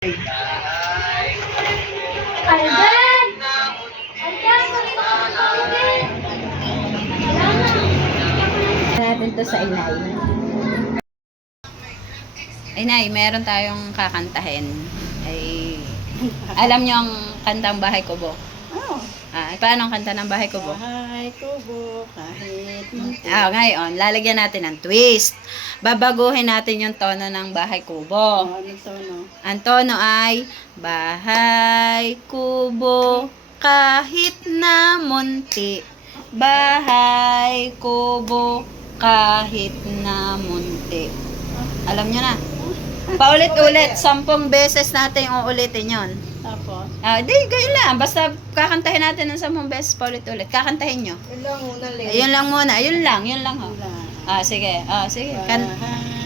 Alden! Alden, magpapakawin! Natin to sa inay. Inay, meron tayong kakantahin. Ay, alam niyo ang kantang Bahay Kubo? Oh, Paano ang kanta ng Bahay Kubo? bahay kubo kahit munti. Ngayon, lalagyan natin ng twist. Babaguhin natin yung tono ng Bahay Kubo. Ano to, no? Ang tono ay Bahay Kubo kahit na munti. Bahay Kubo kahit na munti. Alam nyo na. Paulit-ulit, 10 beses natin uulitin yon. Tapos, Di, ganyan lang. Basta kakantahin natin ng 10 beses paulit-ulit. Kakantahin nyo. yun lang muna, Len. Ayun lang muna. Yun lang. Ho. Sige. Sige.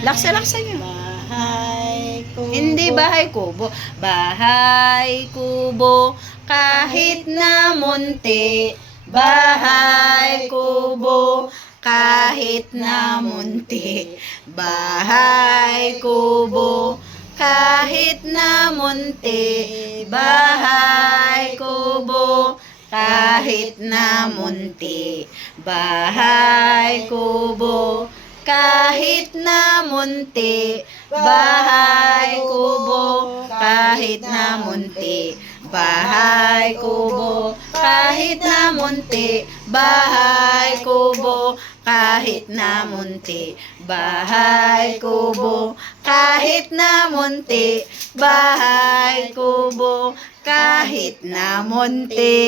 Laksa-laksa nyo. Bahay kubo. Hindi Bahay Kubo. Bahay Kubo kahit na munti. Bahay Kubo kahit na munti. Bahay Kubo kahit na munti. Bahay Kubo kahit na munti. Bahay Kubo kahit na munti. Bahay Kubo kahit na munti. Bahay Kubo kahit na munti. Bahay Kubo kahit na munti. Bahay Kubo kahit na munti. Bahay Kubo kahit na munti.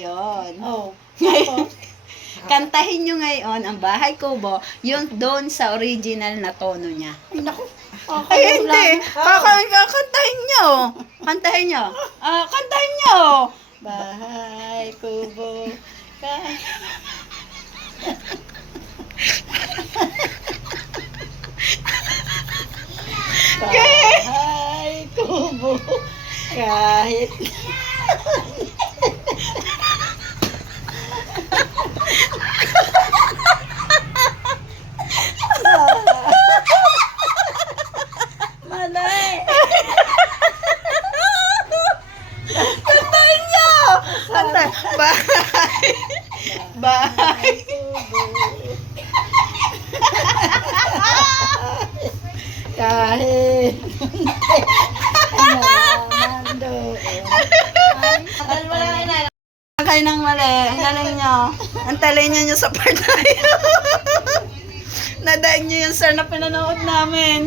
Ayun. Oh, Kantahin nyo ngayon ang Bahay Kubo, yung doon sa original na tono niya. ay, naku. Ay, hindi. Kantahin nyo. Kantahin nyo. Kantahin nyo. Bahay kubo kahit... Bahay kubo kahit... Malay! Kantahin nyo. Bahay. Bahay. Kahit nalaman doon. Kayo ng mali. Ang galing nyo. Ang talino nyo sa part na yun. Nadaan nyo yung sir na pinanood namin.